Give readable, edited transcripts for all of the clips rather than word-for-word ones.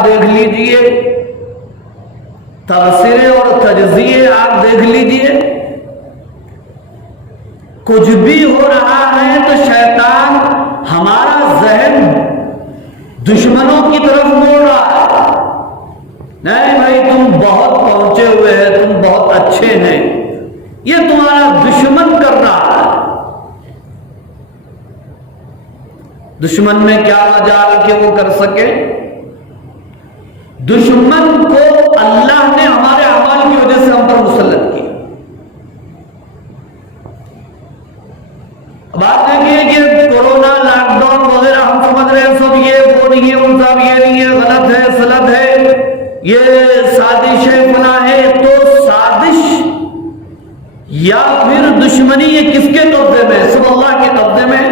आप देख लीजिए, तबसरे और तजज़िये आप देख लीजिए, कुछ भी हो रहा है तो शैतान हमारा जहन दुश्मनों की तरफ मोड़ रहा है। नहीं भाई, तुम बहुत पहुंचे हुए हैं, तुम बहुत अच्छे हैं, ये तुम्हारा दुश्मन कर रहा है। दुश्मन में क्या मजाल कि वो कर सके? दुश्मन को अल्लाह ने हमारे अमल की वजह से हम पर मुसल्लत किया। बात देखिए कि कोरोना, लॉकडाउन वगैरह हम समझ रहे हैं सब ये वो नहीं है, उन सब ये नहीं है, गलत है, सलत है, ये साजिश है, फना है। तो साजिश या फिर दुश्मनी ये किसके कब्जे में? सब अल्लाह के कब्जे में।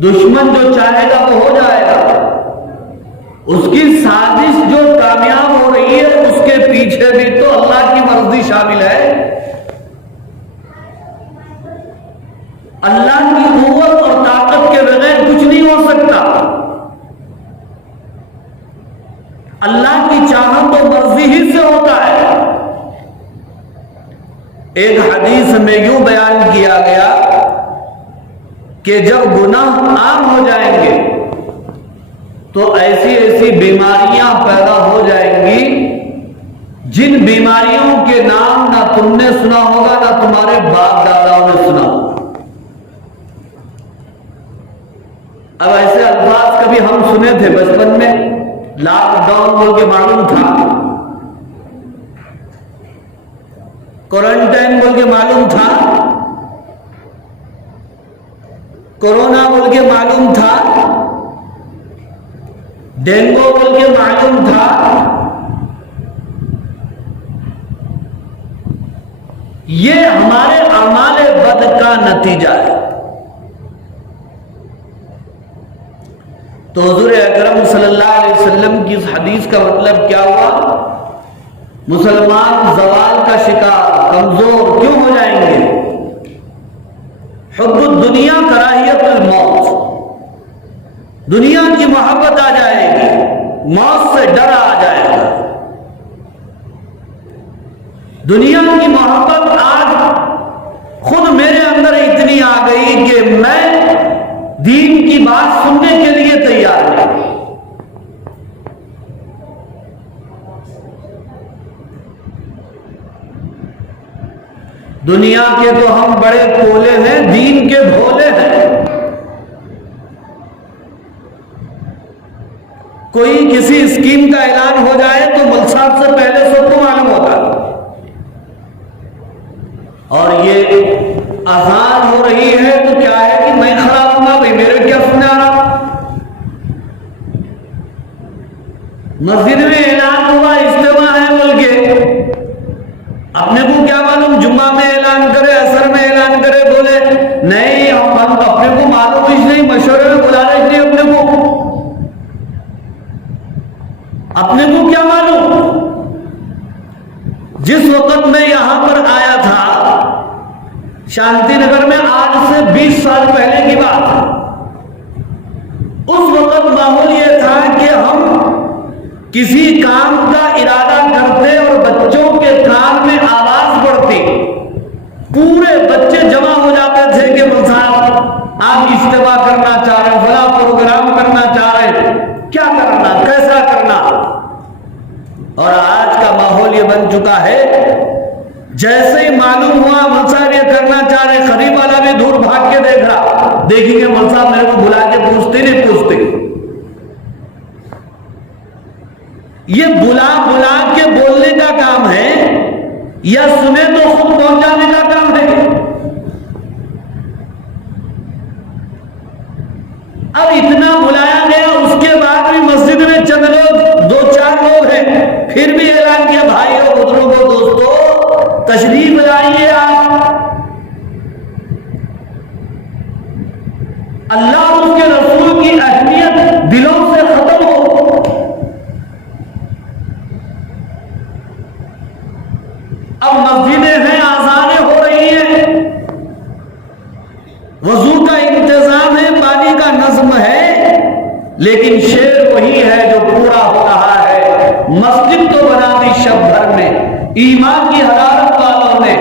दुश्मन जो चाहेगा वो हो जाएगा। उसकी साजिश जो कामयाब हो रही है उसके पीछे भी तो अल्लाह की मर्जी शामिल है। अल्लाह की कुव्वत और ताकत के बगैर कुछ नहीं हो सकता। अल्लाह की चाहत और मर्जी ही से होता है। एक हदीस में यूं बयान किया गया कि जब गुनाह आम हो जाएंगे तो ऐसी ऐसी बीमारियां पैदा हो जाएंगी जिन बीमारियों के नाम ना तुमने सुना होगा ना तुम्हारे बाप दादाओं ने सुना होगा। अब ऐसे अल्फाज कभी हम सुने थे बचपन में, लॉकडाउन बोल के मालूम था, क्वारंटाइन बोल के मालूम था, कोरोना बोल के मालूम था, डेंगू बोल के मालूम था। ये हमारे अमाले बद का नतीजा है। तो हुजूर अकरम सल्लल्लाहु अलैहि वसल्लम की इस हदीस का मतलब क्या हुआ? मुसलमान जवाल का शिकार, कमजोर क्यों हो जाएंगे? हुब्बुद दुनिया कराहियतुल मौत, दुनिया की मोहब्बत आ जाएगी, मौत से डर आ जाएगा। दुनिया की मोहब्बत आज खुद मेरे अंदर इतनी आ गई कि मैं दीन की बात सुनने के लिए तैयार नहीं। दुनिया के तो हम बड़े कोले हैं, दीन के भोले हैं। कोई किसी स्कीम का ऐलान हो जाए तो मौलवी साहब से पहले सबको मालूम होता है। और ये अजान हो रही है तो क्या है कि मैं खड़ा हूंगा, भाई मेरे क्या सुना रहा। मस्जिद में ऐलान हुआ इज्तिमा है बोल के, अपने को क्या मालूम जुम्मा में ऐलान करे, असर में ऐलान करे, बोले नहीं हम अपने को मालूम ही नहीं, मशवरे में बुला रहे थे अपने को क्या मालूम। जिस वक्त मैं यहां पर आया था शांति नगर में, आज से 20 साल पहले की बात है, उस वक्त माहौल यह था कि हम किसी काम का इरादा करते और बच्चों के कान में आवाज पड़ती, पूरे बच्चे जमा हो जाते थे कि साहब आप इज्तिमा करना चाह रहे हैं, फला प्रोग्राम करना चाह रहे हैं, क्या करना, कैसा करना। और आज का माहौल ये बन चुका है, जैसे ही मालूम हुआ मौलवी ये करना चाह रहे, खरीब वाला भी दूर भाग के देख रहा, देखेंगे मौलवी साहब मेरे को बुला के पूछते नहीं पूछते। ये बुला बुला के बोलने का काम है या सुने तो खुद पहुंचाने का काम है। अब इतना बुलाया गया, उसके बाद भी मस्जिद में चंद लोग, 2-4 लोग हैं, फिर भी ऐलान किया भाइयों बुजुर्गों दोस्तों तशरीफ लाइए आप। अल्लाह और उसके रसूल की अहमियत दिलों से खत्म हो। अब मस्जिदें हैं, आज़ानें हो रही हैं, वजू का इंतजाम है, पानी का नज़्म है, लेकिन शेर वही है जो पूरा हो रहा है। मस्जिद तो बना दी शब भर में, ईमान की हरारत वालों ने।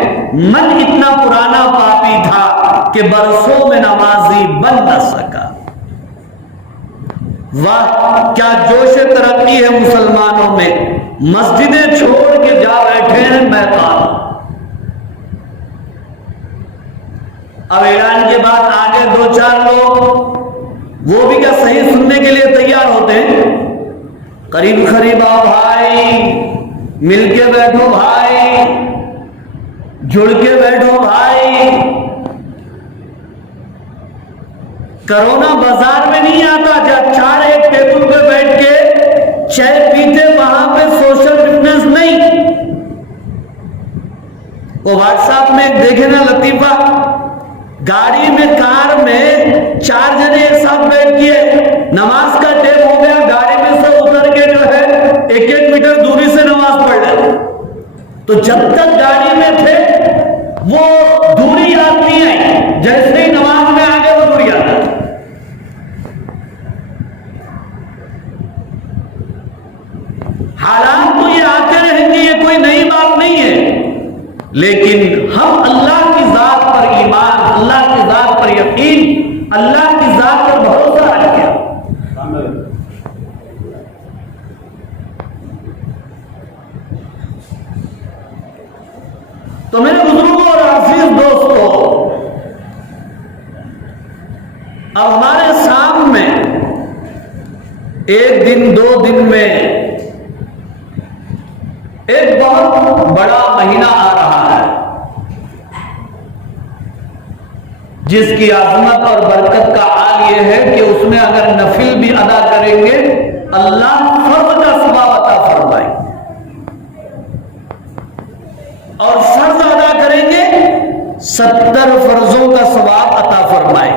मन इतना पुराना पापी था कि बरसों में नमाजी बन न सका। वाह, क्या जोश तरक्की है मुसलमानों में। मस्जिदें छोड़ के जा बैठे हैं मैदान। अब ऐलान के बाद आगे 2-4 लोग वो भी क्या सही सुनने के लिए तैयार होते हैं। करीब करीब आओ भाई, मिलके बैठो भाई, जुड़ के बैठो भाई। कोरोना बाजार में नहीं आता, जब 4 एक टेबल पे बैठ के चाय पीते वहां पे सोशल डिस्टेंस नहीं। वो व्हाट्सएप में देखे ना लतीफा, गाड़ी में कार में 4 जने एक साथ बैठ के नमाज का टाइम हो गया, गाड़ी में से उतर के जो है 1-1 मीटर दूरी से नमाज पढ़ रहे। तो जब तक गाड़ी में थे वो दूरी याद नहीं आई, जैसे ही नमाज में आ गए वो दूरी याद आई। हालात तो ये आते रहेंगे, ये कोई नई बात नहीं है, लेकिन हम अल्लाह की जात पर ईमान, अल्लाह की जात पर यकीन, अल्लाह की जात पर भरोसा रखें। तो मेरे बुजुर्गों और अजीज दोस्तों, अब हमारे सामने 1 दिन 2 दिन में एक बहुत बड़ा महीना आ रहा है, जिसकी आजमत और बरकत का हाल यह है कि उसमें अगर नफिल भी अदा करेंगे अल्लाह फर्ज का सवाब अता फरमाए, और फर्ज अदा करेंगे 70 फर्जों का सवाब अता फरमाए।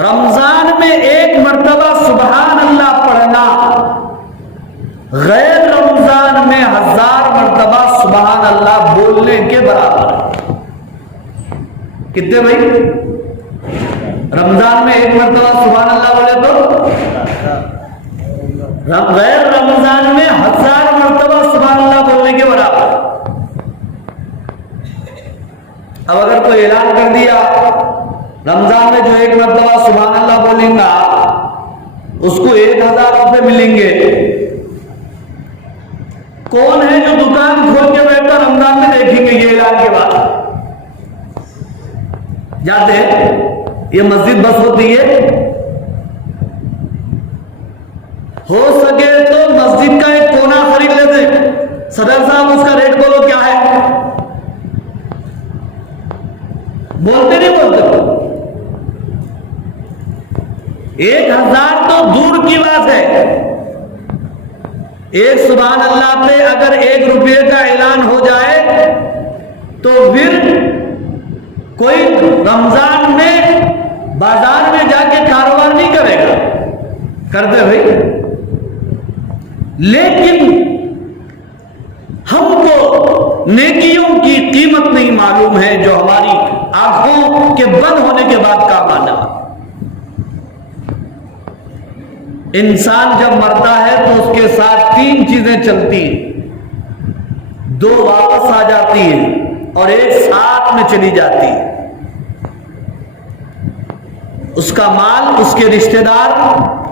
रमजान में 1 मर्तबा सुबहान अल्लाह पढ़ना गैर रमजान में 1000 मर्तबा सुबहान अल्लाह बोलने के बराबर है। कितने भाई? रमजान में 1 मर्तबा सुबहान अल्लाह बोले तो गैर रमजान में 1000 मर्तबा सुबहान अल्लाह बोलने के बराबर। अब अगर कोई ऐलान कर दिया रमजान में जो 1 मर्तबा सुबहान अल्लाह बोलेगा उसको 1000 रुपए मिलेंगे। कौन है जो दुकान खोल के बैठा रमजान में देखेंगे ये ऐलान के बाद? जाते हैं, ये मस्जिद बस होती है, हो सके तो मस्जिद का एक कोना खरीद लेते। सदर साहब उसका रेट बोलो क्या है? बोलते नहीं बोलते? 1000 तो दूर की बात है, एक सुभान अल्लाह पे अगर 1 रुपये का ऐलान हो जाए तो फिर कोई रमजान में बाजार में जाके कारोबार नहीं करेगा। करते भाई, लेकिन हमको नेकियों की कीमत नहीं मालूम है जो हमारी आंखों के बंद होने के बाद काम आना। इंसान जब मरता है तो उसके साथ 3 चीजें चलती हैं, 2 वापस आ जाती हैं और 1 साथ में चली जाती है। उसका माल, उसके रिश्तेदार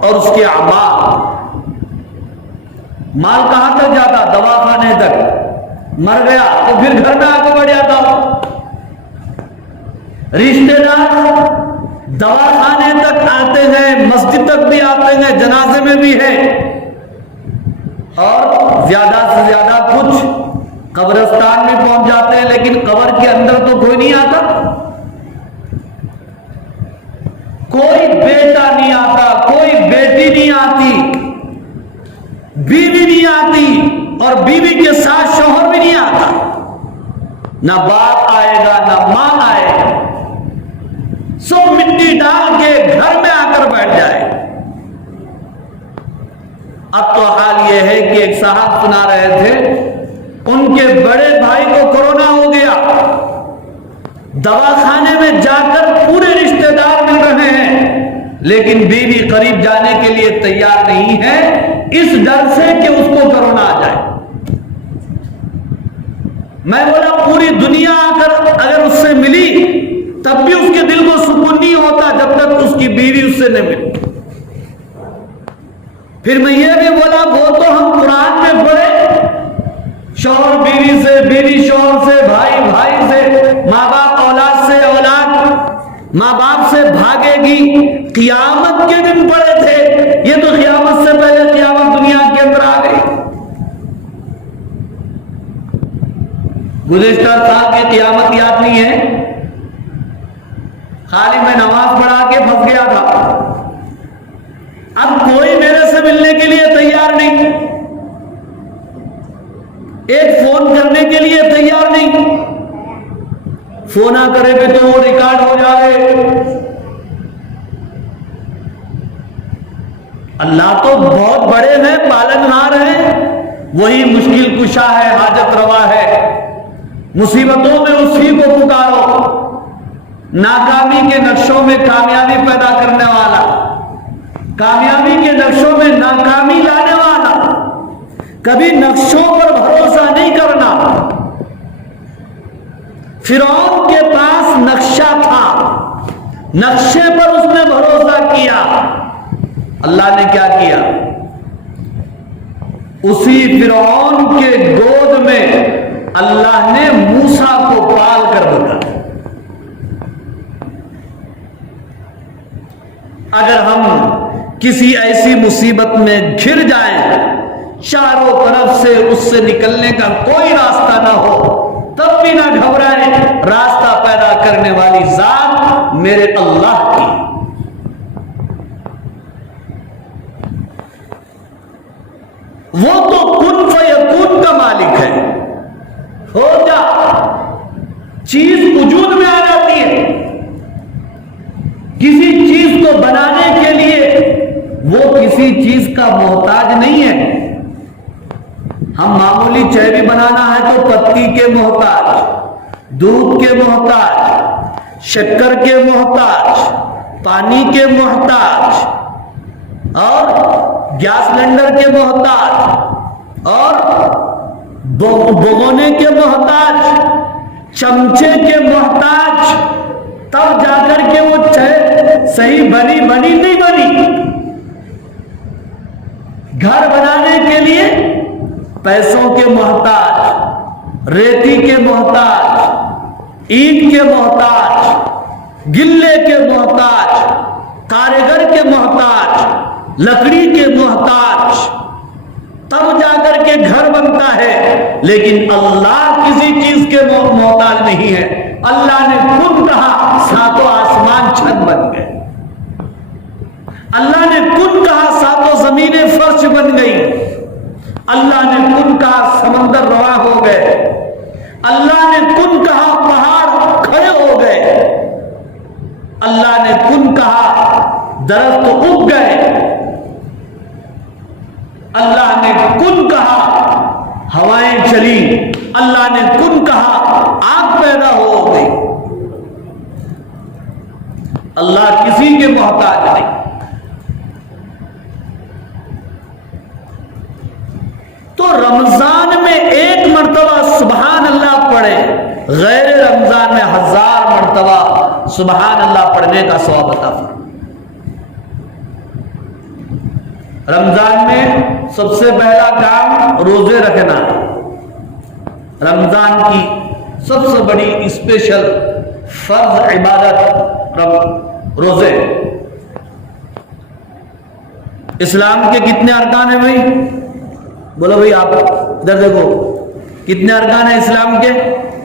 और उसके अमाल। माल कहां तक जाता? दवाखाने तक। मर गया तो फिर घर में आगे बढ़ जाता। रिश्तेदार दवाखाने तक आते हैं, मस्जिद तक भी आते हैं, जनाजे में भी है, और ज्यादा से ज्यादा कुछ कब्रिस्तान में पहुंच जाते हैं, लेकिन कब्र के अंदर तो कोई नहीं आता। कोई बेटा नहीं आता, कोई बेटी नहीं आती, बीवी नहीं आती, और बीवी के साथ शौहर भी नहीं आता। ना बाप आएगा ना मां आएगा, सब मिट्टी डाल के घर में आकर बैठ जाए। अब तो हाल यह है कि एक साहब सुना रहे थे, उनके बड़े भाई को कोरोना हो गया, दवाखाने में जाकर पूरे रिश्तेदार मिल रहे हैं, लेकिन बीवी करीब जाने के लिए तैयार नहीं है, इस डर से कि उसको कोरोना आ जाए। मैं बोला पूरी दुनिया अगर उससे मिली तब भी उसके दिल को सुकून नहीं होता जब तक उसकी बीवी उससे न मिली। फिर मैं ये भी बोला वो तो हम कुरान में पढ़े, शौहर बीवी से, बीवी शौहर से, भाई भाई से, माँ बाप औलाद से, औलाद माँ बाप से भागेगी, कियामत के दिन पढ़े थे। ये तो कियामत से पहले कियामत दुनिया के अंदर आ गई। गुज़िश्ता साल की कियामत याद नहीं है, खाली मैं नमाज पढ़ा के फंस गया था। अब कोई मेरे से मिलने के लिए तैयार नहीं, एक फोन करने के लिए तैयार नहीं। फोन आ करेंगे तो वो रिकॉर्ड हो जाए। अल्लाह तो बहुत बड़े हैं, पालनहार हैं, वही मुश्किल कुशा है, हाजत रवा है। मुसीबतों में उसी को पुकारो, नाकामी के नक्शों में कामयाबी पैदा करने वाला, कामयाबी के नक्शों में नाकामी लाने वाला। कभी नक्शों पर भरोसा नहीं करना। फिरौन के पास नक्शा था, नक्शे पर उसने भरोसा किया। अल्लाह ने क्या किया? उसी फिरौन के गोद में अल्लाह ने मूसा को पाल कर रखा। अगर हम किसी ऐसी मुसीबत में घिर जाएं, चारों तरफ से उससे निकलने का कोई रास्ता ना हो, तब भी ना घबराएं। रास्ता पैदा करने वाली जात मेरे अल्लाह की। वो तो कुन फयकून का मालिक है। हो जा, चीज वजूद में आ जाती है। किसी चीज को बनाने के लिए वो किसी चीज का मोहताज नहीं है। हम मामूली चाय भी बनाना है तो पत्ती के मोहताज, दूध के मोहताज, शक्कर के मोहताज, पानी के मोहताज, और गैस सिलेंडर के मोहताज, और भगोने के मोहताज, चमचे के मोहताज, तब जाकर के वो चाय सही बनी नहीं बनी। घर बनाने के लिए पैसों के मोहताज, रेती के मोहताज, ईंट के मोहताज, गिल्ले के मोहताज, कारीगर के मोहताज, लकड़ी के मोहताज, तब जाकर के घर बनता है। लेकिन अल्लाह किसी चीज के मोहताज नहीं है। अल्लाह ने खुद कहा सातों आसमान छत बन गए, अल्लाह ने खुद कहा सातों जमीनें फर्श बन गई, अल्लाह ने खुद कहा समंदर रवा हो गए, अल्लाह ने खुद कहा पहाड़ खड़े हो गए, अल्लाह ने खुद कहा दरख्त उग गए, अल्लाह ने खुद कहा हवाएं चली, अल्लाह ने खुद कहा आग पैदा हो गई। अल्लाह किसी के मोहताज नहीं। तो रमजान में एक मर्तबा सुबहान अल्लाह पढ़े, गैर रमजान में 1000 मर्तबा सुबहान अल्लाह पढ़ने का सवाब अता फरमा। रमजान में सबसे पहला काम रोजे रखना। रमजान की सबसे बड़ी स्पेशल फर्ज इबादत रोजे। इस्लाम के कितने अरकान है भाई? बोलो भाई, आप इधर देखो, कितने अरकान है इस्लाम के?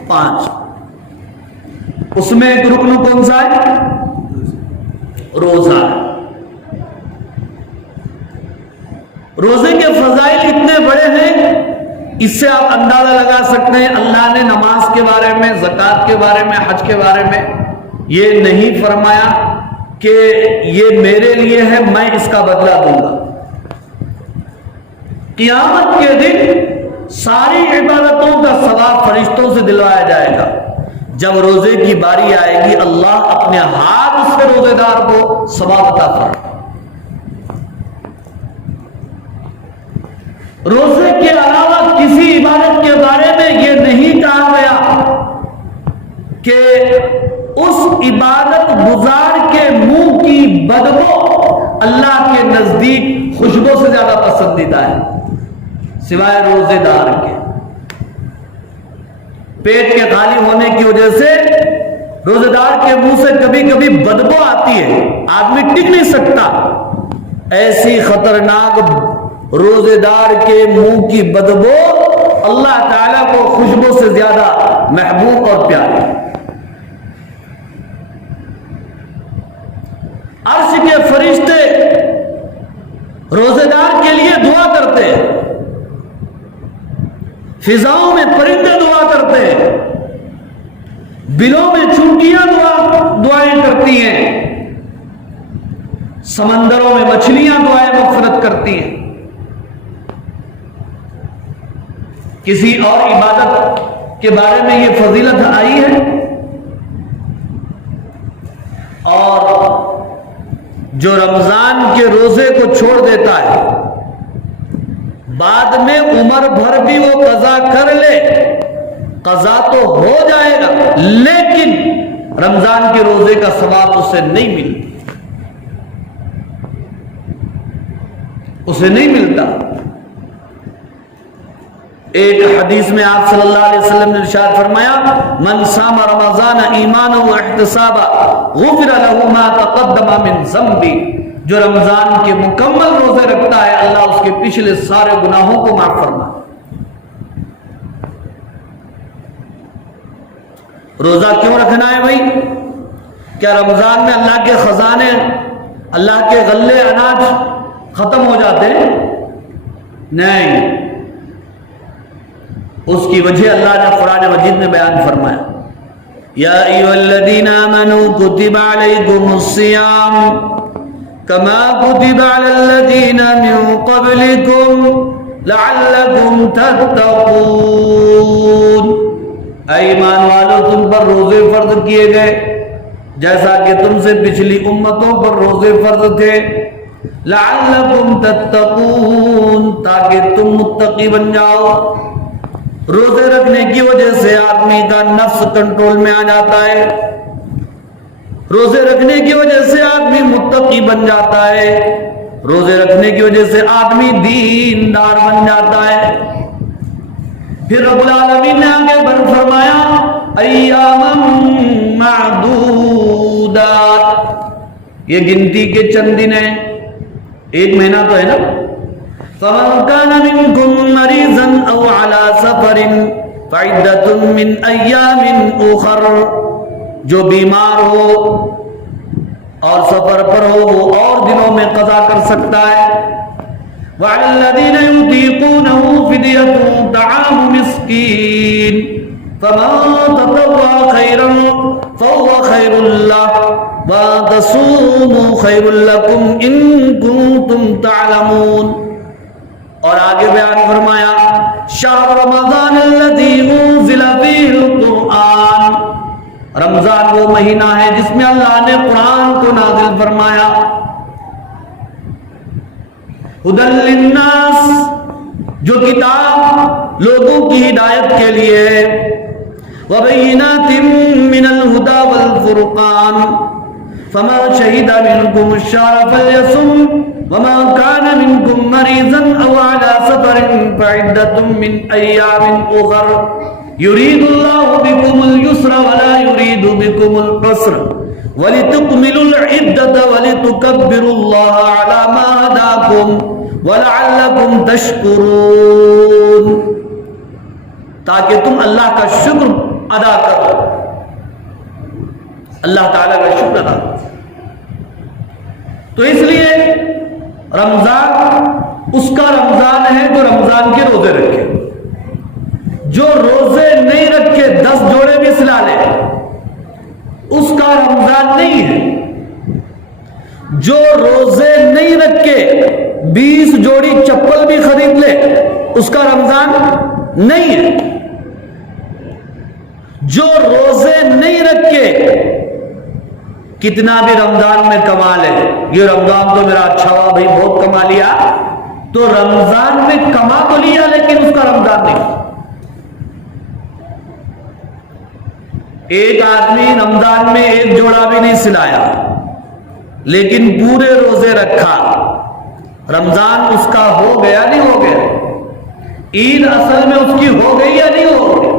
5। उसमें एक रुकन कौन सा है? रोजा। रोजे के फजाइल इतने बड़े हैं, इससे आप अंदाजा लगा सकते हैं। अल्लाह ने नमाज के बारे में, ज़कात के बारे में, हज के बारे में ये नहीं फरमाया कि ये मेरे लिए है, मैं इसका बदला दूंगा। क़यामत के दिन सारी इबादतों का सवाब फरिश्तों से दिलवाया जाएगा। जब रोजे की बारी आएगी अल्लाह अपने हाथ से रोजेदार को सवाब अता फरमाएगा। रोजे के अलावा किसी इबादत के बारे में यह नहीं कहा गया कि उस इबादत गुजार के मुंह की बदबू अल्लाह के नजदीक खुशबू से ज्यादा पसंदीदा है, सिवाय रोजेदार के। पेट के खाली होने की वजह से रोजेदार के मुंह से कभी कभी बदबू आती है, आदमी टिक नहीं सकता। ऐसी खतरनाक रोजेदार के मुंह की बदबू अल्लाह ताला को खुशबू से ज्यादा महबूब और प्यारी। अर्श के फरिश्ते रोजेदार के लिए दुआ करते हैं, फिजाओं में परिंदे दुआ करते हैं, बिलों में चुनकियां दुआएं करती हैं, समंदरों में मछलियां दुआएं मगफिरत करती हैं। किसी और इबादत के बारे में यह फजीलत आई है? और जो रमजान के रोजे को छोड़ देता है, बाद में उम्र भर भी वो कज़ा कर ले, कज़ा तो हो जाएगा, लेकिन रमजान के रोजे का सवाब उसे नहीं मिलता, उसे नहीं मिलता। एक हदीस में आप सल्लल्लाहु अलैहि वसल्लम ने इरशाद फरमाया, मन साम रमज़ान ईमाना व इहतिसाबा गुफिरा लहू मा तक़द्दम मिन ज़ंबी। जो रमजान के मुकम्मल रोजे रखता है, अल्लाह उसके पिछले सारे गुनाहों को माफ फरमा। रोजा क्यों रखना है भाई? क्या रमजान में अल्लाह के खजाने, अल्लाह के गल्ले अनाज खत्म हो जाते हैं? नहीं, उसकी वजह अल्लाह ने कुरान मजीद में बयान फरमाया, या अय्युहल्लज़ीना आमनू कुतिबा अलैकुमुस्सियाम कमा कुतिबा अलल्लज़ीना मिन क़ब्लिकुम लअल्लकुम तत्तक़ून। ऐ ईमान वालों, तुम पर रोजे फर्ज किए गए जैसा कि तुमसे पिछली उम्मतों पर रोजे फर्ज थे, लअल्लकुम तत्तक़ून, ताकि तुम मुत्तकी बन जाओ। रोजे रखने की वजह से आदमी का नफ्स कंट्रोल में आ जाता है, रोजे रखने की वजह से आदमी मुत्तकी बन जाता है, रोजे रखने की वजह से आदमी दीनदार बन जाता है। फिर रब्बुल आलमीन ने आगे बढ़ फरमाया, अय्यामम मादूदात, ये गिनती के चंद दिन है, एक महीना तो है ना। फमन कान मिनकुम मरीज़न औ अला सफरिन फ़इद्दतुम मिन अय्यामिन उखर, जो बीमार हो और सफर पर हो वो और दिनों में कज़ा कर सकता है। वअल्लज़ीना युतीक़ूनहु फ़िद्यतुन तआमु मिस्कीन फमन ततव्वा खैरन फ़हुव खैरुल लहु व तसूमू खैरुल लकुम इन कुंतुम तअलमून। और आगे बयान फरमाया, शहर रमज़ान अल्लज़ी उन्ज़िला फ़ीहिल क़ुरआन, रमजान वो महीना है जिसमें अल्लाह ने कुरान को नाज़िल फरमाया। हुदल लिन्नास, जो किताब लोगों की हिदायत के लिए है, व बय्यिनातिन मिनल हुदा वल फुरक़ान, फमन शहिदा मिनकुम अश-शहरा फल्यसुम वमा कान मिनकुम मरीज़न औ अला सफरिन फ़इद्दतुम मिन अय्यामिन उखर युरीदुल्लाहु बिकुमुल युस्रा वला युरीदु बिकुमुल उसर वलितुकमिलुल इद्दत वलितुकब्बिरुल्लाह अला मा हदाकुम वलअल्लकुम तशकुरून, ताकि तुम अल्लाह का शुक्र अदा करो, अल्लाह ताला का शुक्र अदा करो। तो इसलिए रमजान उसका रमजान है जो रमजान के रोजे रखे। जो रोजे नहीं रखे 10 जोड़े भी सिला ले, उसका रमजान नहीं है। जो रोजे नहीं रखे 20 जोड़ी चप्पल भी खरीद ले, उसका रमजान नहीं है। जो रोजे नहीं रखे कितना भी रमजान में कमा ले, ये रमजान तो मेरा अच्छा हुआ भाई, बहुत कमा लिया, तो रमजान में कमा तो लिया लेकिन उसका रमजान नहीं। एक आदमी रमजान में एक जोड़ा भी नहीं सिलाया लेकिन पूरे रोजे रखा, रमजान उसका हो गया नहीं हो गया? ईद असल में उसकी हो गई या नहीं हो गई?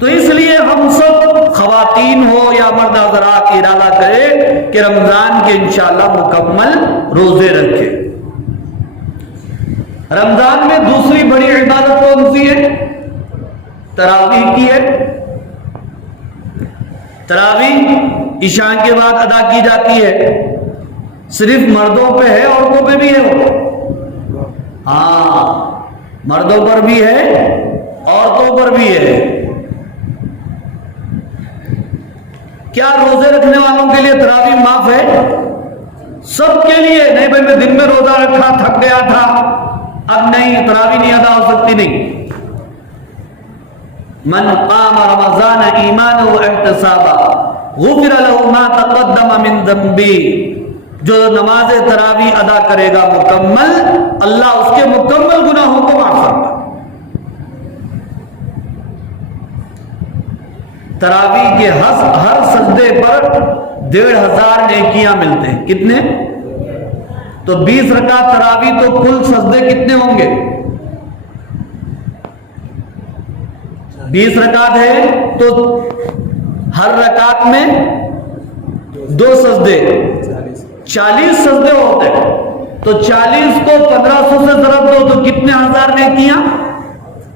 तो इसलिए हम सब खवातीन हो या मर्द हज़रात इरादा करें कि रमजान के इंशाअल्लाह मुकम्मल रोजे रखें। रमजान में दूसरी बड़ी इबादत कौन सी है? तरावीह की है। तरावीह इशा के बाद अदा की जाती है। सिर्फ मर्दों पे है, औरतों पे भी है वो? हाँ, मर्दों पर भी है, औरतों पर भी है। क्या रोजे रखने वालों के लिए तरावीह माफ है? सबके लिए नहीं भाई, मैं दिन में रोजा रखा, थक गया था, अब नहीं, तरावीह नहीं अदा हो सकती, नहीं। मन क़ाम रमज़ान ईमानन व इहतिसाबा गुफ़िर लहू मा तक़द्दम मिन ज़ंबी, जो नमाज तरावीह अदा करेगा मुकम्मल, अल्लाह उसके मुकम्मल गुनाहों को माफ करता। तरावीह के हर सजदे पर 1500 नेकियां मिलते हैं। कितने? तो 20 रकात तरावीह, तो कुल सजदे कितने होंगे? 20 रकात है तो हर रकात में 2 सजदे, 40 सजदे होते हैं। तो 40 को 1500 से ज़रब दो तो कितने हजार नेकियां?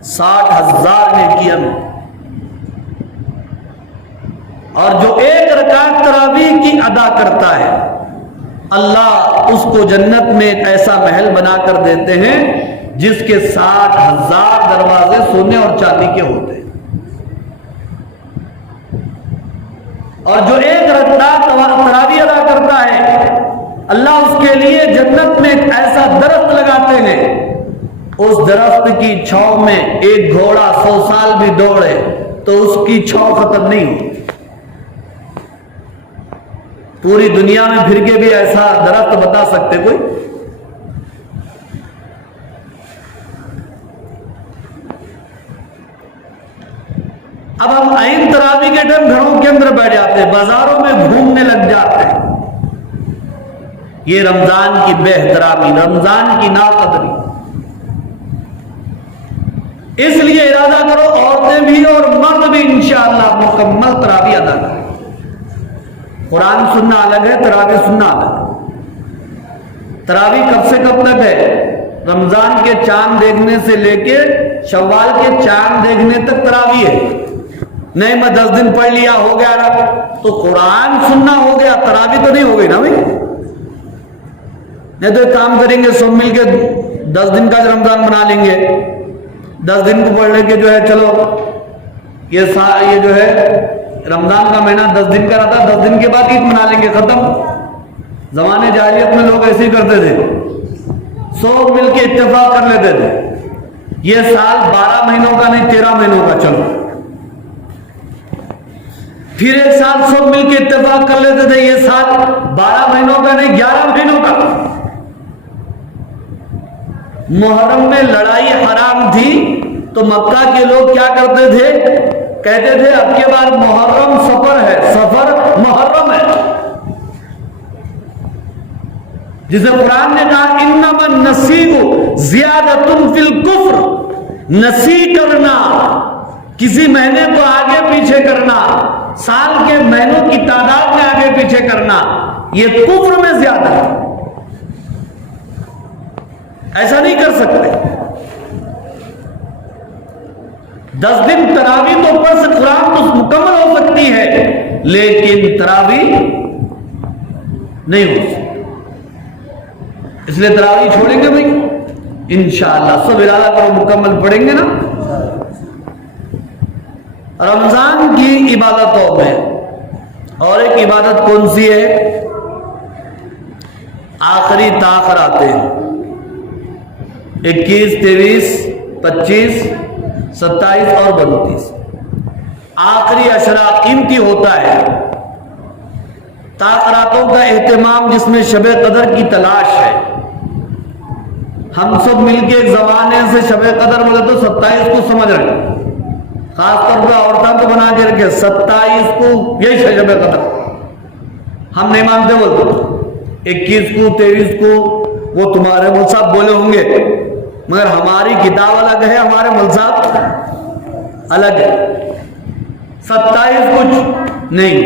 60,000 नेकियां। और जो एक रकात तरावीह की अदा करता है, अल्लाह उसको जन्नत में एक ऐसा महल बनाकर देते हैं जिसके 60,000 दरवाजे सोने और चांदी के होते हैं। और जो एक रकात तरावीह अदा करता है, अल्लाह उसके लिए जन्नत में एक ऐसा दरख्त लगाते हैं, उस दरख्त की छांव में एक घोड़ा 100 साल भी दौड़े तो उसकी छांव खत्म नहीं होती। पूरी दुनिया में फिर के भी ऐसा दरख्त बता सकते कोई? अब हम ऐन तरावीह के टाइम घरों के अंदर बैठ जाते हैं, बाजारों में घूमने लग जाते हैं। ये रमजान की बेहतरामी, रमजान की नाकदरी। इसलिए इरादा करो, औरतें भी और मर्द भी इंशाअल्लाह मुकम्मल तरावीह अदा करें। कुरान सुनना अलग है, तरावीह सुनना अलग। तरावीह कब से कब तक है? रमजान के चांद देखने से लेके शव्वाल के चांद देखने तक तरावीह है। नहीं मैं 10 दिन पढ़ लिया हो गया ना, तो कुरान सुनना हो गया, तरावीह तो नहीं हो गई ना भाई। नहीं तो एक काम करेंगे, सब मिलके 10 दिन का रमजान बना लेंगे, 10 दिन को पढ़ लेंगे, जो है चलो ये जो है रमजान का महीना 10 दिन का रहता, 10 दिन के बाद ईद मना लेंगे, खत्म। जमाने जाहिलियत में लोग ऐसे ही करते थे, सब मिलके इत्तेफाक कर लेते थे, ये साल 12 महीनों का नहीं 13 महीनों का, चलो। फिर एक साल सब मिलके इत्तेफाक कर लेते थे, ये साल 12 महीनों का नहीं 11 महीनों का। मुहर्रम में लड़ाई हराम थी तो मक्का के लोग क्या करते थे? कहते थे अब के बाद मुहर्रम सफर है, सफर मुहर्रम है, जिसे कुरान ने कहा इन्नमन नसीबु ज़ियादतुन फिल कुफ्र। नसी करना, किसी महीने को आगे पीछे करना, साल के महीनों की तादाद में आगे पीछे करना, यह कुफ्र में ज्यादा है। ऐसा नहीं कर सकते। 10 दिन तरावीह तो पढ़ से कुरान तो मुकम्मल हो सकती है, लेकिन तरावीह नहीं हो सकती। इसलिए तरावीह छोड़ेंगे भाई इंशाअल्लाह, सब इरादा करो मुकम्मल पढ़ेंगे ना। रमजान की इबादतों में और एक इबादत कौन सी है? आखिरी ताखर आते हैं, 21, 23, 25, 27 और 32 आखिरी अशरा कीमती होता है। ताक़रातों का एहतमाम जिसमें शब कदर की तलाश है। हम सब मिलके एक जमाने से शब कदर बोले तो 27 को समझ रहे, खासतौर पर औरतों को बना के रखे 27 को यही शब कदर। हम नहीं मानते, बोलते 21 को 23 को वो तुम्हारे मुल्क साहब बोले होंगे, मगर हमारी किताब अलग है, हमारे मुल्क साहब अलग है। 27 कुछ नहीं,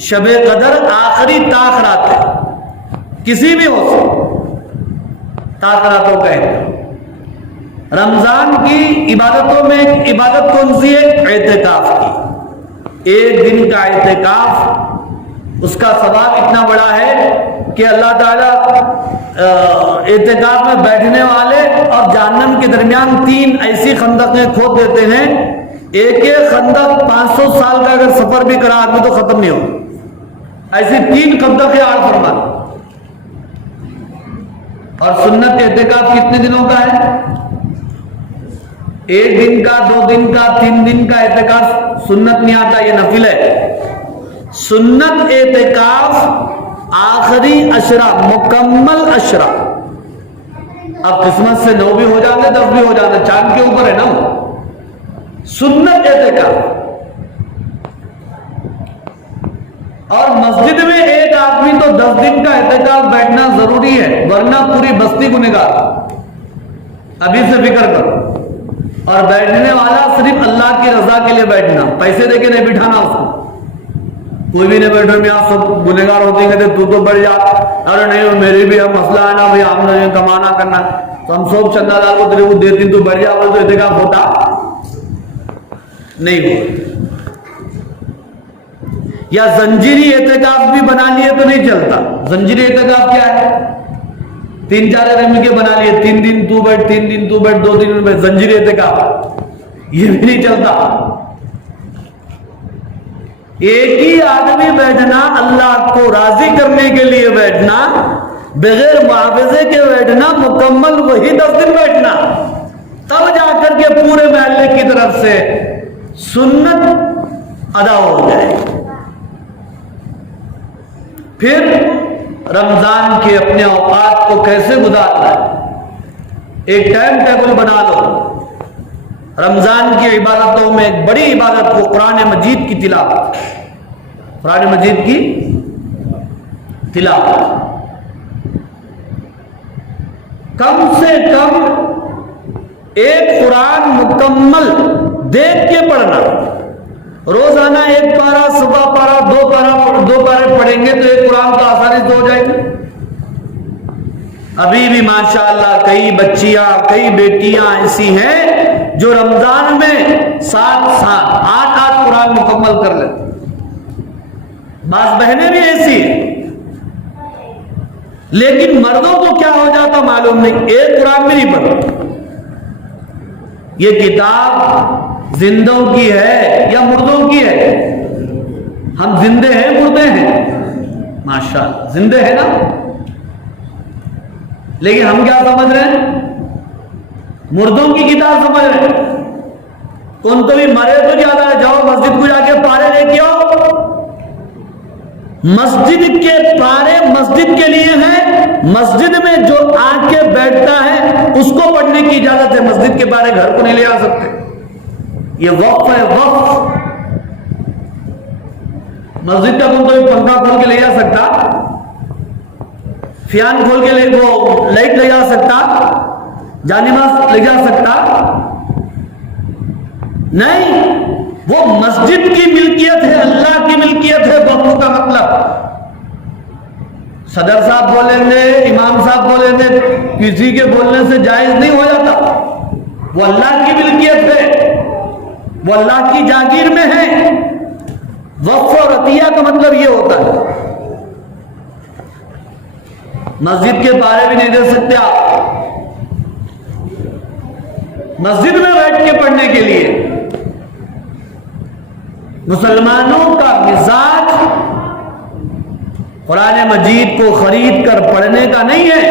शब कदर आखिरी ताक़रात है, किसी भी हो से ताक़रातों का है। रमजान की इबादतों में एक इबादत कौन सी है? एतिकाफ की। एक दिन का एतिकाफ, उसका सवाब इतना बड़ा है कि अल्लाह ताला एतिकाफ में बैठने वाले और जहन्नम के दरमियान 3 ऐसी खंदकें खोद देते हैं। एक एक खंदक 500 साल का अगर सफर भी करा आदमी तो खत्म नहीं हो। ऐसी 3 खंदकें आड़ फरमा। और सुन्नत एतिकाफ कितने दिनों का है? 1 दिन का, 2 दिन का, 3 दिन का एतिकाफ सुन्नत नहीं आता, ये नफिल है। सुन्नत एतिकाफ आखिरी अशरा, मुकम्मल अशरा। अब किस्मत से 9 भी हो जाते, 10 भी हो जाते, चांद के ऊपर है ना। सुन्नत एतिकाफ। और मस्जिद में एक आदमी तो 10 दिन का एहतिकाफ बैठना जरूरी है, वरना पूरी बस्ती गुनहगार। अभी से फिक्र करो। और बैठने वाला सिर्फ अल्लाह की रजा के लिए बैठना, पैसे देके नहीं बिठाना उसको। कोई भी नहीं बैठो, में आप सब गुनहगार होते हैं, तू तो बढ़ जा, अरे नहीं मेरी भी अब मसला है ना भाई, हमने कमाना करना, तो हम सब चंदादार को तेरे को देती तू बढ़ जा, तो एहतिकाफ होता नहीं हो। या जंजीरी एहतिकाफ भी बना लिए तो नहीं चलता। जंजीरी एहतिकाफ क्या है? 3-4 आदमी मिलके बना लिए, 3 दिन तू बैठ, 3 दिन तू बैठ, 2 दिन बैठ, जंजीरी एहतिकाफ, ये भी नहीं चलता। एक ही आदमी बैठना, अल्लाह को राजी करने के लिए बैठना, बगैर मुआवजे के बैठना, मुकम्मल वही 10 दिन बैठना, तब जाकर के पूरे महल्ले की तरफ से सुन्नत अदा हो जाए। फिर रमजान के अपने औकात को कैसे गुजारना है, एक टाइम टेबल बना लो। रमजान की इबादतों में एक बड़ी इबादत को कुरान मजीद की तिलावत, कुरान मजीद की तिलावत। कम से कम एक कुरान मुकम्मल देख के पढ़ना। रोजाना 1 पारा, सुबह पारा, 2 पारे पढ़ेंगे तो एक कुरान तो आसानी से हो जाएगी। अभी भी माशाअल्लाह कई बच्चियां, कई बेटियां ऐसी हैं जो रमजान में 7-7, 8-8 कुरान मुकम्मल कर लेते। बास बहनें भी ऐसी हैं। लेकिन मर्दों को क्या हो जाता मालूम नहीं, एक कुरान भी नहीं पढ़ते। ये किताब जिंदों की है या मुर्दों की है? हम जिंदे हैं, मुर्दे हैं? माशाअल्लाह जिंदे हैं ना। लेकिन हम क्या समझ रहे हैं? मुर्दों की किताब समझ रहे हैं। कौन तो भी मरे तो ज्यादा है, जाओ मस्जिद को जाके पारे लेके आओ। मस्जिद के पारे मस्जिद के लिए है, मस्जिद में जो आके बैठता है उसको पढ़ने की इजाजत है। मस्जिद के पारे घर को नहीं ले आ सकते, ये वक्फ है, वक्फ। मस्जिद का कौन तो भी पंखा खोल के ले जा सकता, फैन खोल के ले, वो लाइट ले जा सकता, जानिमाज ले जा सकता नहीं। वो मस्जिद की मिल्कियत है, अल्लाह की मिल्कियत है। वक्फ का मतलब सदर साहब बोलेंगे, इमाम साहब बोलेंगे, किसी के बोलने से जायज नहीं हो जाता। वो अल्लाह की मिल्कियत है, वो अल्लाह की जागीर में है। वक्फ और अतिया का मतलब ये होता है। मस्जिद के बारे भी नहीं दे सकते आप, मस्जिद में बैठ के पढ़ने के लिए। मुसलमानों का मिजाज कुरान मजीद को खरीद कर पढ़ने का नहीं है।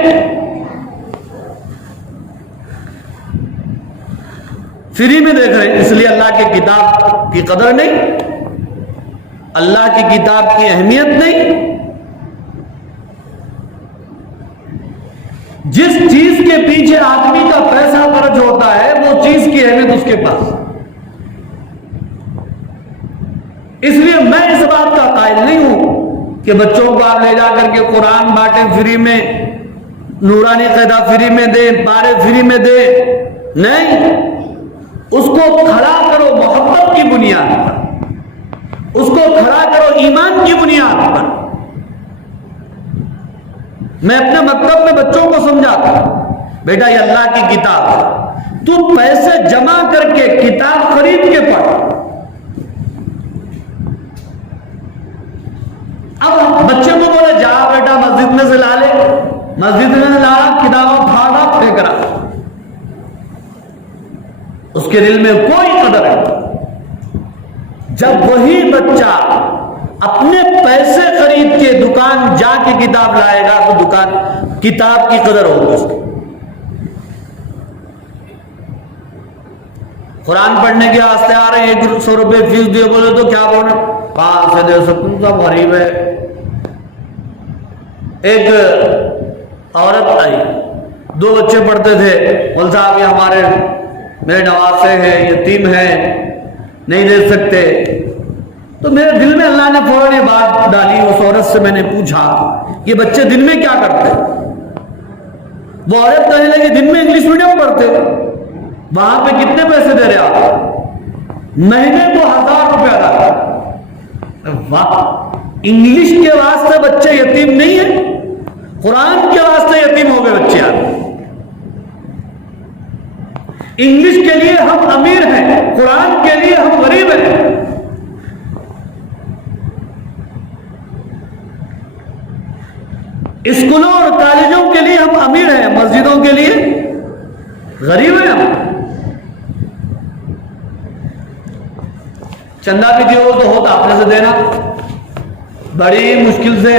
फ्री में देख रहे हैं, इसलिए अल्लाह की किताब की कदर नहीं, अल्लाह की किताब की अहमियत नहीं। जिस चीज के पीछे आदमी का पैसा खर्च होता है वो चीज की अहमियत उसके पास। इसलिए मैं इस बात का कायल नहीं हूं कि बच्चों को आप ले जाकर के कुरान बांटे फ्री में, नूरानी क़ैदा फ्री में दे, पारे फ्री में दे, नहीं। उसको खड़ा करो मोहब्बत की बुनियाद पर, उसको खड़ा करो ईमान की बुनियाद पर। मैं अपने मकतब में बच्चों को समझाता हूं, बेटा ये अल्लाह की किताब है, तू पैसे जमा करके किताब खरीद के पढ़। अब बच्चे को बोले जा बेटा मस्जिद में से ला ले, मस्जिद में से ला, किताबों फाड़ा फेंक रहा, उसके दिल में कोई कदर नहीं। जब वही बच्चा अपने पैसे खरीद के दुकान जाके किताब लाएगा तो दुकान किताब की कदर होगी उसकी। कुरान पढ़ने के वास्ते आ रहे हैं, 100 रुपए फीस दिए, बोले तो क्या बोले 5 से दे सकूं, सब गरीब है। एक औरत आई, 2 बच्चे पढ़ते थे, बोल साहब ये हमारे मेरे नवासे हैं, यतीम हैं, नहीं दे सकते। तो मेरे दिल में अल्लाह ने फौरन ये बात डाली। उस औरत से मैंने पूछा ये बच्चे दिन में क्या करते? वो औरत कहने लगी दिन में इंग्लिश मीडियम पढ़ते। वहां पे कितने पैसे दे रहे आप? महीने को 1000 रुपया आता। वाह, इंग्लिश के वास्ते बच्चे यतीम नहीं है, कुरान के वास्ते यतीम हो गए बच्चे। इंग्लिश के लिए हम अमीर हैं, कुरान के लिए हम गरीब हैं। स्कूलों और कॉलेजों के लिए हम अमीर हैं, मस्जिदों के लिए गरीब हैं हम। चंदा भी दियो तो होता अपने से देना, बड़ी मुश्किल से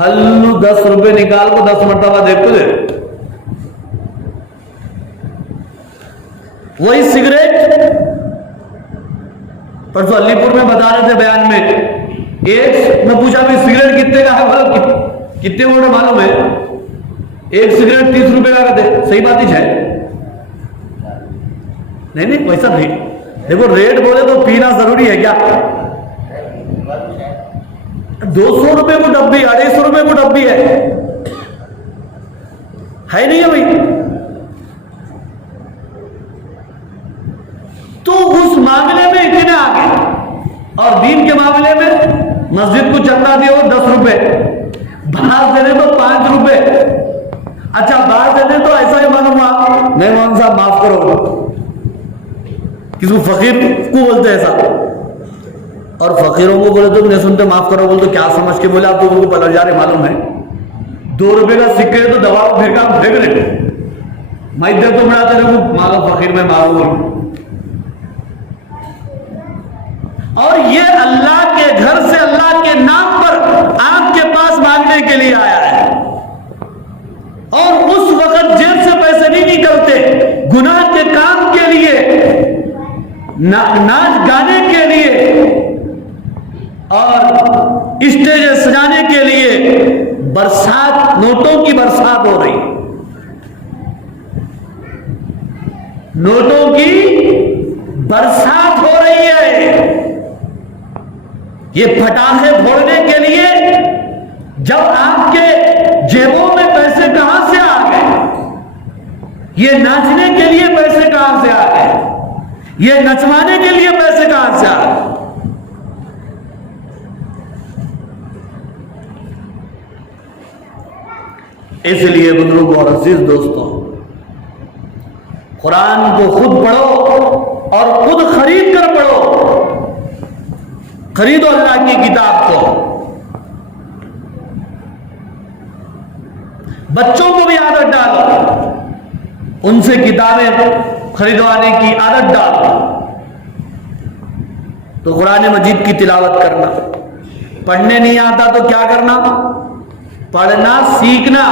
हल्लू 10 रुपए निकाल को 10 मरतबा देखो दे। वही सिगरेट परसों अलीपुर में बता रहे थे बयान में, एक मैं पूछा भी सिगरेट कितने का है, बोलो कितने बोल मालूम है? एक सिगरेट 30 रुपए का दे, सही बात ही है? नहीं वैसा नहीं, देखो रेट बोले तो पीना जरूरी है क्या? 200 रुपए को डब्बी, 250 रुपए को डब्बी है नहीं है भाई? तो उस मामले में इतने आगे, और दीन के मामले में मस्जिद को चंदा दिए वो 10 रुपए, बाहर देने तो 5 रुपए। अच्छा बाहर देने तो ऐसा ही मालूम आप नहीं, मौलाना साहब माफ करो, किसी फकीर को बोलते ऐसा, और फकीरों को बोले तो नहीं सुनते, माफ करो बोल तो क्या समझ के बोले आप लोगों को पलट जा रहे मालूम है? 2 रुपए का सिक्के तो दवा फेंक रहे, मैं दे तो बढ़ाते रहे मालो फकीर में मालूम। और ये अल्लाह के घर से अल्लाह के नाम पर आपके पास मांगने के लिए आया है, और उस वक्त जेब से पैसे नहीं निकलते, गुनाह के काम के लिए, नाच गाने के लिए और स्टेज सजाने के लिए बरसात, नोटों की बरसात हो रही, नोटों की बरसात हो रही है। ये पटाखे फोड़ने के लिए जब आपके जेबों में पैसे कहां से आ गए? ये नाचने के लिए पैसे कहां से आ गए? ये नचवाने के लिए पैसे कहां से आ गए? इसलिए बुजुर्गों और अजीज दोस्तों, कुरान को खुद पढ़ो और खुद खरीद कर पढ़ो। खरीदो अल्लाह की किताब को। बच्चों को भी आदत डालो, उनसे किताबें खरीदवाने की आदत डालो। तो कुरान मजीद की तिलावत करना, पढ़ने नहीं आता तो क्या करना? पढ़ना सीखना।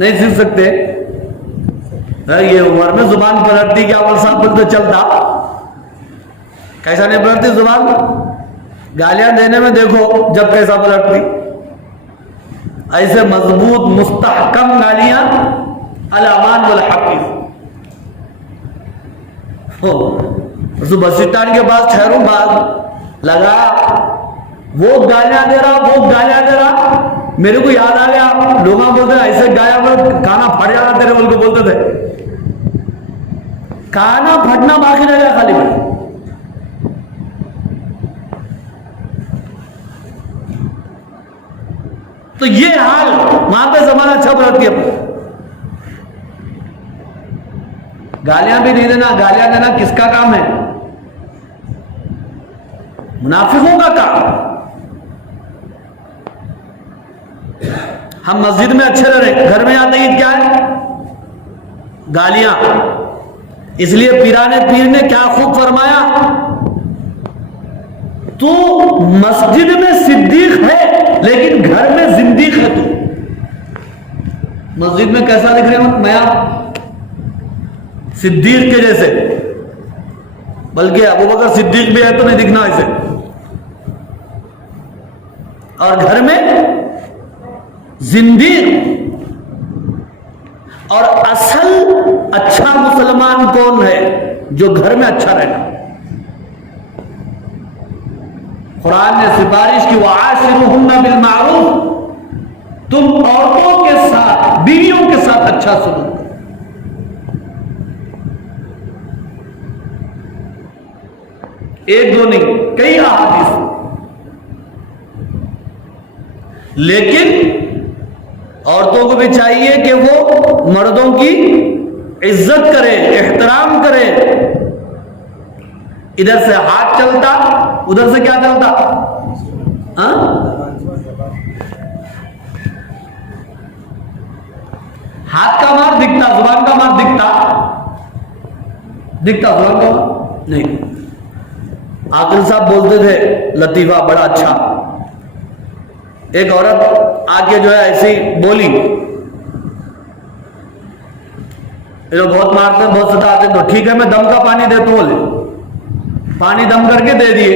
नहीं सीख सकते ये उम्र में जुबान पलटती क्या अमल साहब बोलते चलता, कैसा नहीं पलटती जुबान। गालियां देने में देखो जब कैसा पलटती, ऐसे मजबूत मुस्तहकम गालियां अल-अमान वल हक़। बस स्टैंड के पास ठहरूं, बात लगा, वो गालियां दे रहा, वो गालियां दे रहा। मेरे को याद आ गया, लोग बोलते ऐसे गाया काना फट जाना तेरे, बोल के बोलते थे। काना फटना बाकी रह गया खाली में। तो ये हाल वहां पे जमाना अच्छा बरतती है। गालियां भी नहीं देना, गालियां देना किसका काम है? मुनाफिकों का काम। हम मस्जिद में अच्छे रह रहे, घर में आते ही क्या है? गालियां। इसलिए पीराने पीर ने क्या खूब फरमाया, तू मस्जिद में सिद्दीक है लेकिन घर में जिंदीक है तू। मस्जिद में कैसा दिख रहे हो? मैं आप सिद्दीक के जैसे, बल्कि अबू बकर सिद्दीक भी है तो नहीं दिखना ऐसे। और घर में जिंदीक। और असल अच्छा मुसलमान कौन है? जो घर में अच्छा रहना। कुरान ने सिफारिश की, वआशिरुहुन्ना बिल मारूफ, तुम औरतों के साथ, बीवियों के साथ अच्छा सुलूक। एक दो नहीं, कई अहादीस। लेकिन औरतों को भी चाहिए कि वो मर्दों की इज्जत करे, एहतराम करे। इधर से हाथ चलता, उधर से क्या चलता? हाथ का मार दिखता, जुबान का मार दिखता, जुबान का मार नहीं। आकिल साहब बोलते थे लतीफा बड़ा अच्छा। एक औरत आके जो है ऐसी बोली, ये बहुत मारते हैं, बहुत सताते हैं, तो ठीक है मैं दम का पानी देता हूं। बोले पानी दम करके दे दिए।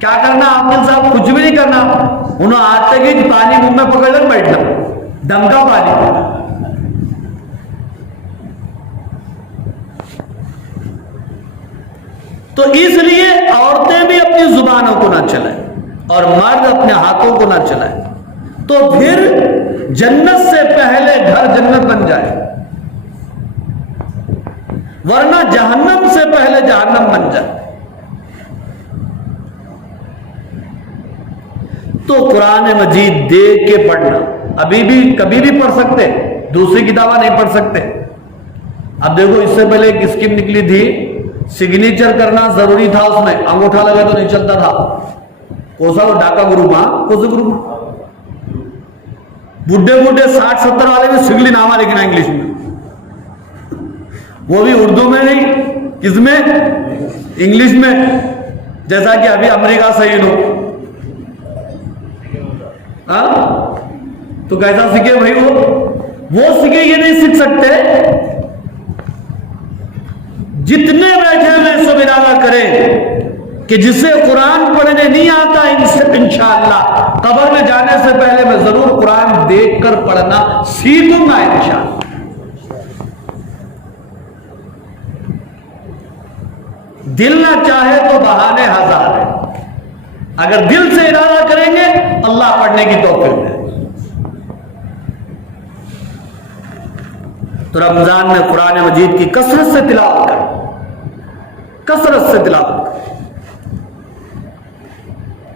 क्या करना आकिल साहब? कुछ भी नहीं करना। उन्होंने आज तक ही पानी मुंह में पकड़ कर बैठना, दम का पानी। तो इसलिए औरतें भी अपनी जुबानों को ना चलाएं और मर्द अपने हाथों को ना चलाएं, तो फिर जन्नत से पहले घर जन्नत बन जाए, वरना जहन्नम से पहले जहन्नम बन जाए। तो कुरान मजीद देख के पढ़ना। अभी भी कभी भी पढ़ सकते, दूसरी किताबें नहीं पढ़ सकते। अब देखो, इससे पहले एक स्कीम निकली थी, सिग्नेचर करना जरूरी था, उसमें अंगूठा लगे तो नहीं चलता था। कौन सा? वो ढाका ग्रुप। कौन सा ग्रुप? बुढ़े 60-70 वाले में सिगली नामा लिखना इंग्लिश में, वो भी उर्दू में नहीं, किसमें? इंग्लिश में। जैसा कि अभी अमेरिका सही हो। तो कैसा सीखे भाई? वो सीखे, ये नहीं सीख सकते। जितने बैठे हुए सब इरादा करें कि जिसे कुरान पढ़ने नहीं आता, इंशाअल्लाह कब्र में जाने से पहले मैं जरूर कुरान देखकर पढ़ना सीखूंगा इंशाअल्लाह। दिल ना चाहे तो बहाने हजार है। अगर दिल से इरादा करेंगे, अल्लाह पढ़ने की तौफीक दे। तो रमजान में कुरान मजीद की कसरत से तिलावत करें, कसरत से तिलावत करें।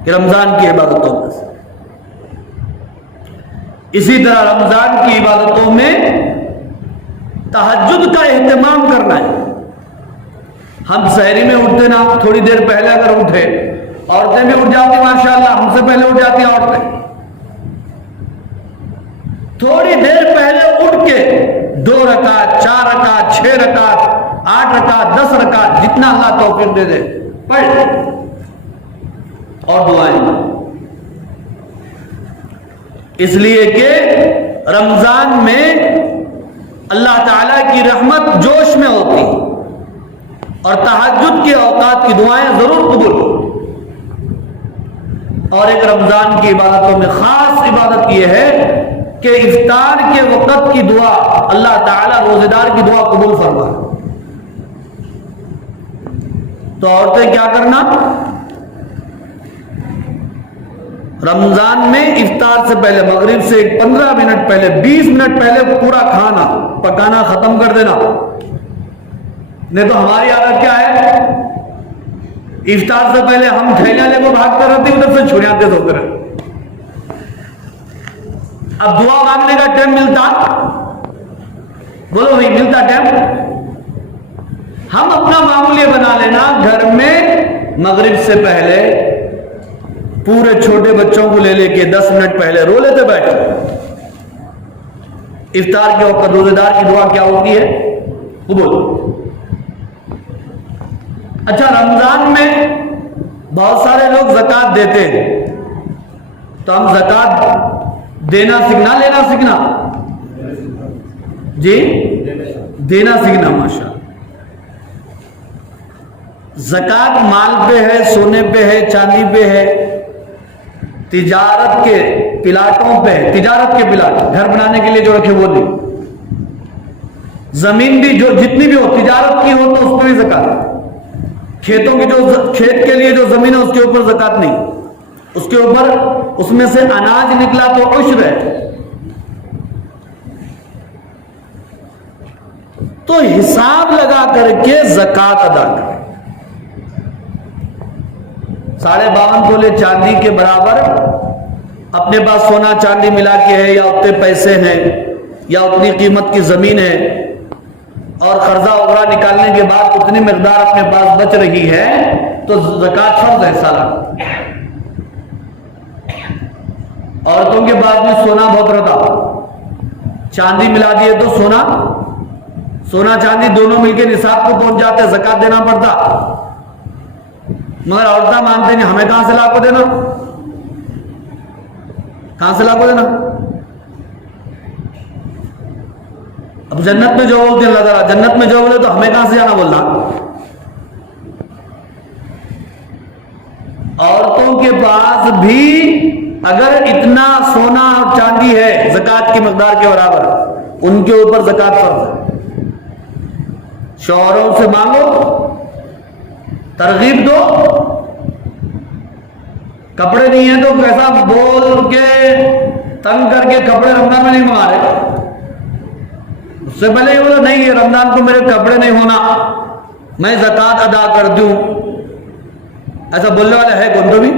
रमजान की इबादतों में से इसी तरह रमजान की इबादतों में तहज्जुद का एहतमाम करना है। हम सहरी में उठते ना, थोड़ी देर पहले अगर उठे, औरतें भी उठ जाती माशाअल्लाह, हमसे पहले उठ जाती हैं औरतें। थोड़ी देर पहले उठ के 2 रकात, 4 रकात, 6 रकात, 8 रकात, 10 रकात, जितना अल्लाह तौफीक दे दे पढ़, और दुआएं। इसलिए कि रमजान में अल्लाह ताला की रहमत जोश में होती और तहज्जुद के औकात की दुआएं जरूर कबूल होती। और एक रमजान की इबादतों में खास इबादत यह है कि इफ्तार के वक्त की दुआ अल्लाह ताला रोजेदार की दुआ कबूल फरमाए। तो औरतें क्या करना, रमजान में इफ्तार से पहले मगरिब से 15 मिनट पहले 20 मिनट पहले पूरा खाना पकाना खत्म कर देना। नहीं तो हमारी आदत क्या है, इफ्तार से पहले हम ठेले वाले को भागते रहते, उधर से छुड़ियां तेज होते रहते। अब दुआ मांगने का टाइम मिलता, बोलो भाई मिलता टाइम, हम अपना मामूली बना लेना घर में मगरिब से पहले पूरे छोटे बच्चों को ले लेके 10 मिनट पहले रो लेते बैठे। इफ्तार के वक्त रोजेदार की दुआ क्या होती है, वो बोलो। अच्छा, रमजान में बहुत सारे लोग ज़कात देते हैं, तो हम ज़कात देना सीखना, लेना सीखना जी, देना सीखना। माशा, ज़कात माल पे है, सोने पे है, चांदी पे है, तिजारत के प्लाटों पे है, तिजारत के प्लाट घर बनाने के लिए जो रखे वो नहीं, जमीन भी जो जितनी भी हो तिजारत की हो तो उस पर भी ज़कात, खेतों की जो खेत के लिए जो जमीन है उसके ऊपर ज़कात नहीं, उसके ऊपर उसमें से अनाज निकला तो उश्र है। तो हिसाब लगा करके ज़कात अदा करें। 52.5 तोले चांदी के बराबर अपने पास सोना चांदी मिला के है, या उतने पैसे हैं, या उतनी कीमत की जमीन है, और कर्जा वगैरह निकालने के बाद उतनी मिकदार अपने पास बच रही है, तो ज़कात फर्ज है साला। औरतों के पास में सोना बहुत रहता, चांदी मिला दिए तो सोना चांदी दोनों मिलकर निसाब को पहुंच जाते, ज़कात देना पड़ता। मगर औरतें मानते नहीं, हमें कहां से ला को देना, कहां से ला को देना। अब जन्नत में जो बोलते हैं, अल्लाह जन्नत में जो बोले तो हमें कहां से जाना बोलना। औरतों के पास भी अगर इतना सोना और चांदी है ज़कात की मकदार के बराबर, उनके ऊपर ज़कात फर्ज है। शौहरों से मांगो, तरगीब दो, कपड़े नहीं है तो कैसा बोल के तंग करके कपड़े रमजान में नहीं मंगा रहे। उससे पहले ये बोलो नहीं, ये रमजान को मेरे कपड़े नहीं होना, मैं ज़कात अदा कर दूं, ऐसा बोलने वाला है कौन? तो भी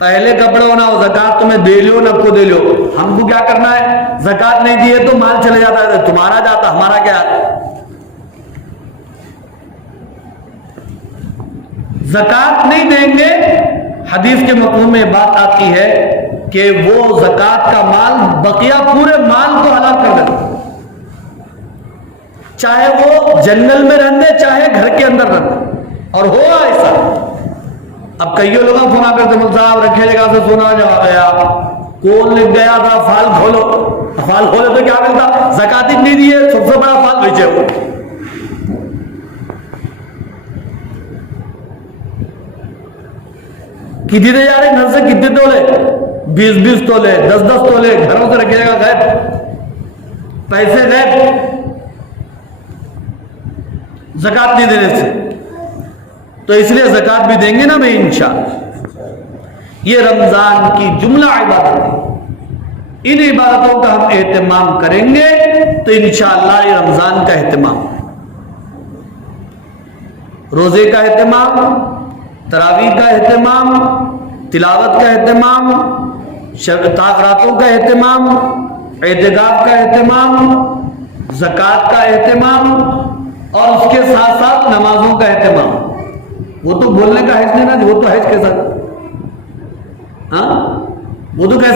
पहले कपड़े होना हो, ज़कात तुम्हें दे लो नको दे लो, हमको क्या करना है? ज़कात नहीं दिए तो माल चले जाता है, तुम्हारा जाता, हमारा क्या। ज़कात नहीं देंगे, हदीस के मफ़हूम में बात आती है कि वो ज़कात का माल बकिया पूरे माल को हलाल कर देता, चाहे वो जंगल में रहने, चाहे घर के अंदर रहने। और हो ऐसा, अब कई लोग फोन करते, मुझे साहब रखे जगह से सोना जा गया, कौन लिख गया था, फाल खोलो, फाल खोले तो क्या मिलता? ज़कात ही नहीं दिए, सबसे बड़ा फाल बेचे वो। कितने दे जा रहे घर से, कितने तोले? 20-20 तोले, 10-10 तोले घरों से रखिएगा, गैब पैसे गैब, ज़कात नहीं देने से। तो इसलिए ज़कात भी देंगे ना भाई इंशाअल्लाह। ये रमजान की जुमला इबादत है, इन इबादतों का हम एहतमाम करेंगे तो इंशाअल्लाह ये रमजान का एहतमाम, रोजे का एहतमाम, तरावीह का एहतमाम, तिलावत का एहतमाम, ताक़रातों का एहतमाम, एतिकाफ का एहतमाम, ज़कात का एहतमाम, और उसके साथ साथ नमाजों का एहतमाम। वो तो बोलने का हज नहीं ना, वो तो हज के साथ, हाँ वो तो कैसे